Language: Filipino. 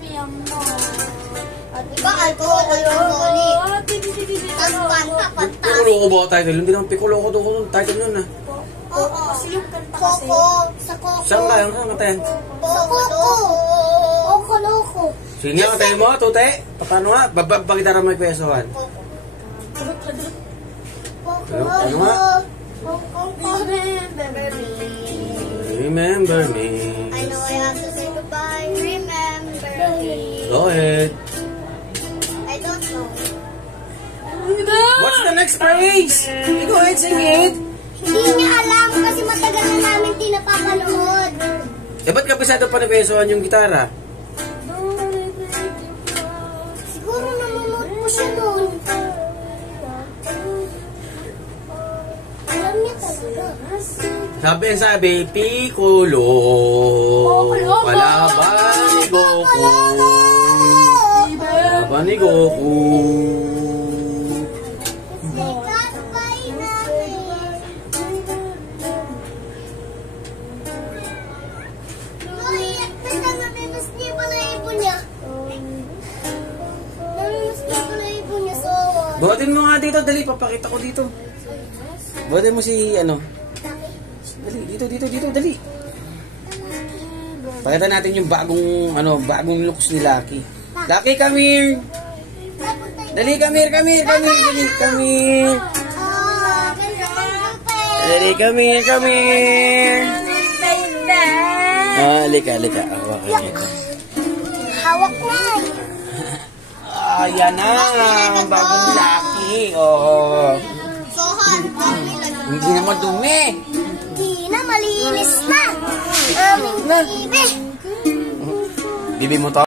Mi amor. Diba, alcohol, alcoholic. Tantan, papantas. Piccolo ko ba title? Hindi naman piccolo ko doon. Title nun na. Oo. Kasi yung kanta kasi. Coco. Sa Coco. Saan ka? Ang katayan? Sa Coco. Coco, Loco. Sige nga, katayin mo, tute. Paano nga? Bagitara mo yung kwesohan. Ano nga? Remember me. I know I have to say goodbye. Remember me. Go ahead. I don't know. What's the next phrase? Go ahead, sing it. Hindi niya alam kasi matagal na namin di napapanood. Eh, ba't kabisado pa na kwesohan yung gitara? Siguro nanonood po siya noon. Alam niya talaga. Sabi, Piccolo. Kalaban ni Goku. Kalaban ni Goku. Kasabay namin. Ay, basta naminos niya pala ibon niya. Naminos niya pala ibon niya. So, Buhatin mo nga dito, dali. Papakita ko dito. Buhatin mo si, ano. Dali, dito, dali. Pakita natin yung bagong looks ni Lucky. Lucky, come here. Dali, come here. oh, ganda ng Dali, come here. Halika. hawak na. Yan na, bagong Lucky. Oh. Sohan, Hindi na madumi. hindi na, malinis na. Aming bibi. Bibi mo to?